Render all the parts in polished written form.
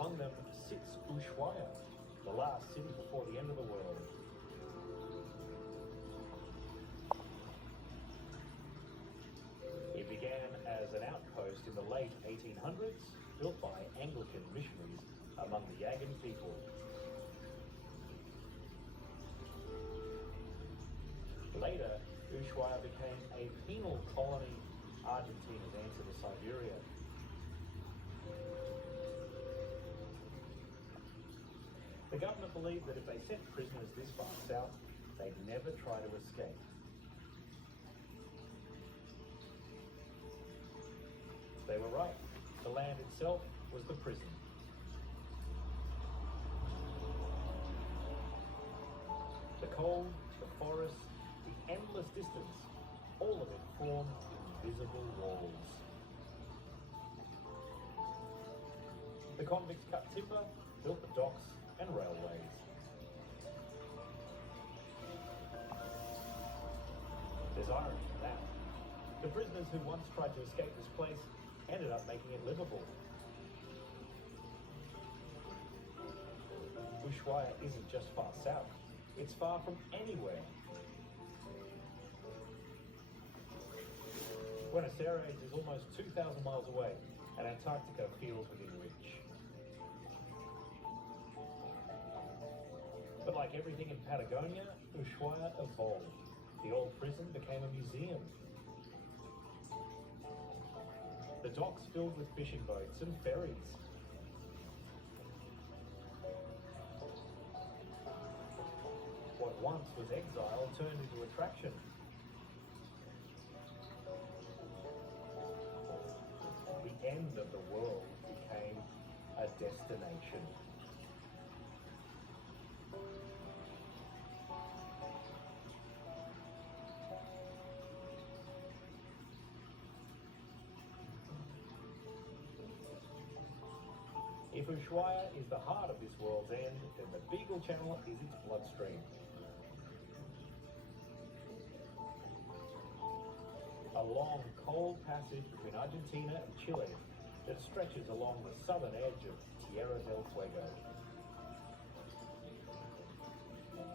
Among them sits Ushuaia, the last city before the end of the world. It began as an outpost in the late 1800s, built by Anglican missionaries among the Yagan people. Later, Ushuaia became a penal colony, Argentina's answer to Siberia. The government believed that if they sent prisoners this far south, they'd never try to escape. They were right. The land itself was the prison. The cold, the forest, the endless distance, all of it formed invisible walls. The convicts cut timber, built the docks and railways. There's irony in that. The prisoners who once tried to escape this place ended up making it livable. Ushuaia isn't just far south, it's far from anywhere. Buenos Aires is almost 2,000 miles away, and Antarctica feels within reach. But like everything in Patagonia, Ushuaia evolved. The old prison became a museum. The docks filled with fishing boats and ferries. What once was exile turned into attraction. The end of the world became a destination. If Ushuaia is the heart of this world's end, then the Beagle Channel is its bloodstream. A long, cold passage between Argentina and Chile that stretches along the southern edge of Tierra del Fuego.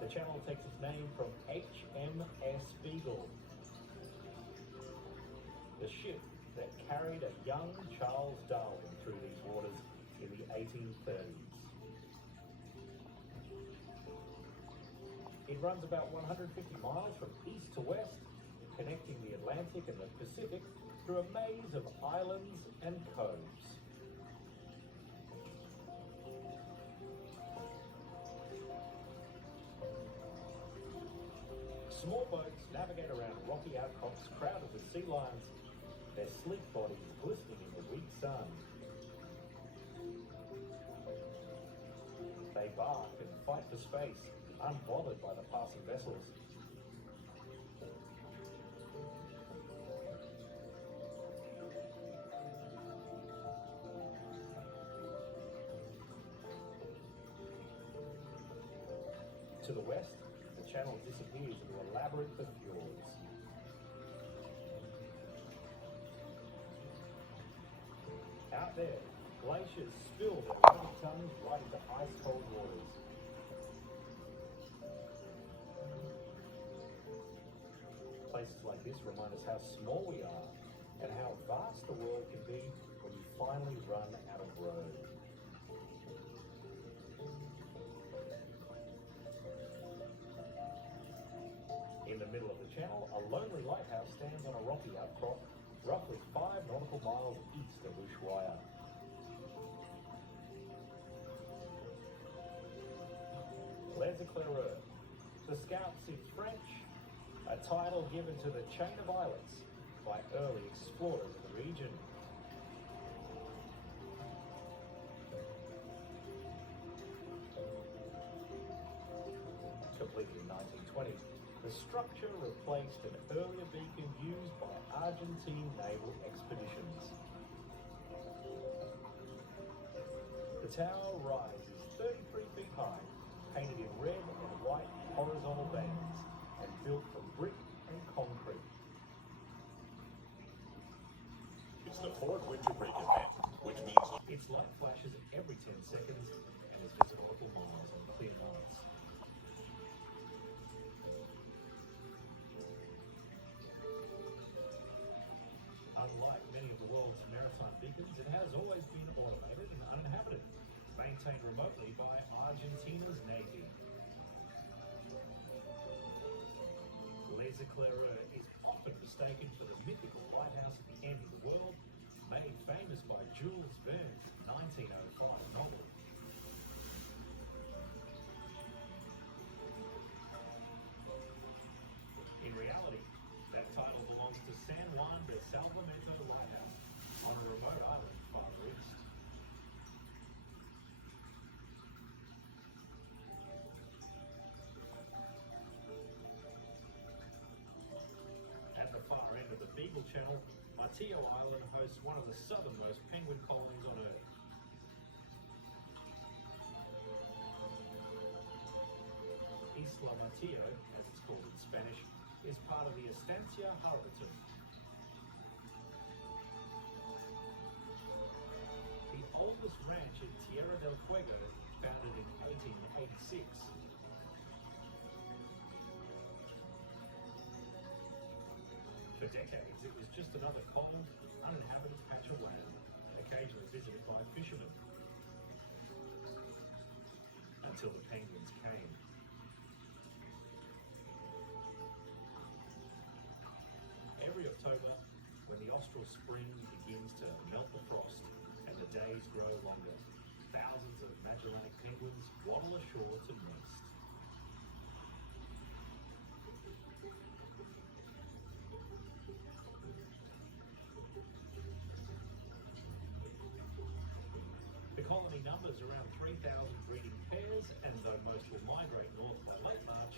The channel takes its name from HMS Beagle, the ship that carried a young Charles Darwin through these waters in the 1830s. It runs about 150 miles from east to west, connecting the Atlantic and the Pacific through a maze of islands and coves. Small boats navigate around rocky outcrops crowded with sea lions, their sleek bodies glistening in the weak sun. They bark and fight for space, unbothered by the passing vessels. To the west, the channel disappears into a labyrinth of fjords. Out there, glaciers spill their mighty tongues right into ice-cold waters. Places like this remind us how small we are and how vast the world can be when you finally run out of road. In the middle of the channel, a lonely lighthouse stands on a rocky outcrop, roughly 5 nautical miles east of Ushuaia. Les Éclaireurs, the Scouts in French, a title given to the chain of islets by early explorers of the region. Completed in 1920, the structure replaced an earlier beacon used by Argentine naval expeditions. The tower rises 33 feet high, painted in red and white horizontal bands, and built from brick and concrete. It's the Fort Winter Break event. Its light flashes every 10 seconds and is visible at miles on clear nights. Unlike many of the world's maritime beacons, it has always been automated and uninhabited, maintained remotely by Argentina's Navy. Les Éclaireurs is often mistaken for the mythical lighthouse at the end of the world, made famous by Jules Verne's 1905 novel. In reality, that title belongs to San Juan de Salvamento Lighthouse on a remote island far east. At the far end of the Beagle Channel, Matillo Island hosts one of the southernmost penguin colonies on Earth. Isla Matillo, as it's called in Spanish, is part of the Estancia Harvatan. The oldest ranch in Tierra del Fuego, founded in 1886. For decades, it was just another cold, uninhabited patch of land, occasionally visited by fishermen. Until the penguins came. Every October, when the austral spring begins to melt the frost and the days grow longer, thousands of Magellanic penguins waddle ashore to nest. The colony numbers around 3,000 breeding pairs, and though most will migrate north by late March,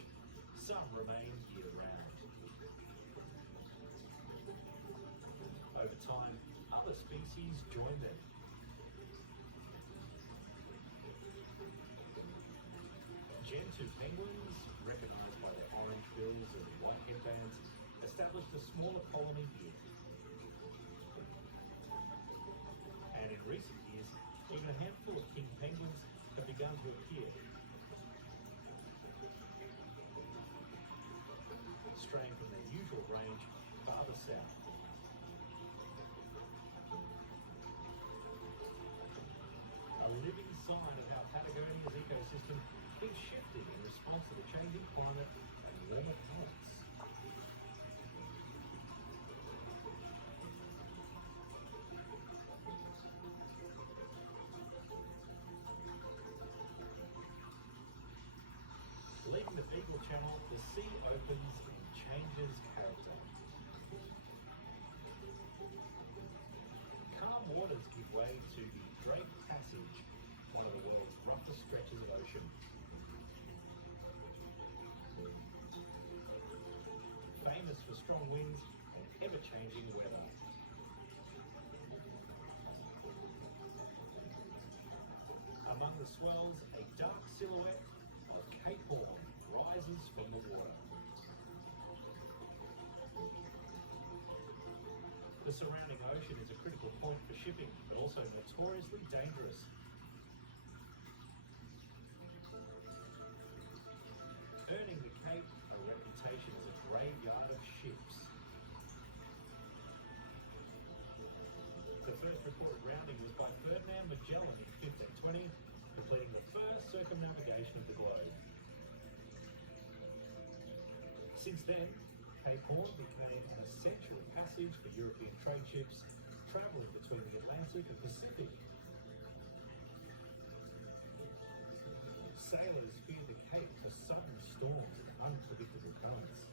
some remain year-round. Over time, other species join them. Gentoo penguins, recognised by their orange bills and white headbands, established a smaller colony here. And in recent years, even a handful of king penguins have begun to appear. Straying from their usual range farther south. A living sign of how Patagonia's ecosystem is shifting in response to the changing climate and warmer climates. Leaving the Beagle Channel, the sea opens and changes character. Calm waters give way to the Drake Passage, one of the world's roughest stretches of ocean. Famous for strong winds and ever-changing weather. Among the swells, a dark silhouette of Cape Horn rises from the water. The surrounding ocean is a critical point for shipping, but also notoriously dangerous. Earning the Cape a reputation as a graveyard of ships. The first recorded rounding was by Ferdinand Magellan in 1520, completing the first circumnavigation of the globe. Since then, Cape Horn became an essential passage for European trade ships travelling between the Atlantic and Pacific. Sailors fear the Cape for sudden storms and unpredictable currents.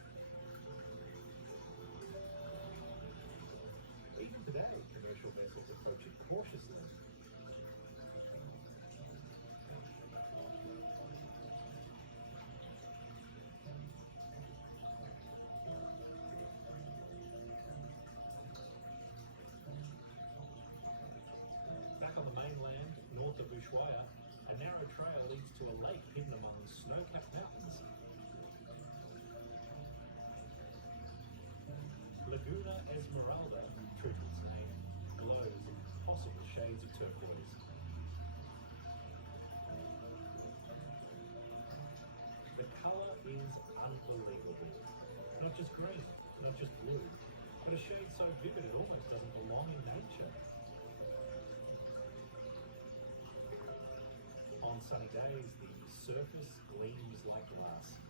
Even today, commercial vessels approach it cautiously. Back on the mainland, north of Ushuaia, a narrow trail leads to a lake hidden among snow-capped mountains. Laguna Esmeralda, true to its name, glows in possible shades of just blue, but a shade so vivid it almost doesn't belong in nature. On sunny days, the surface gleams like glass.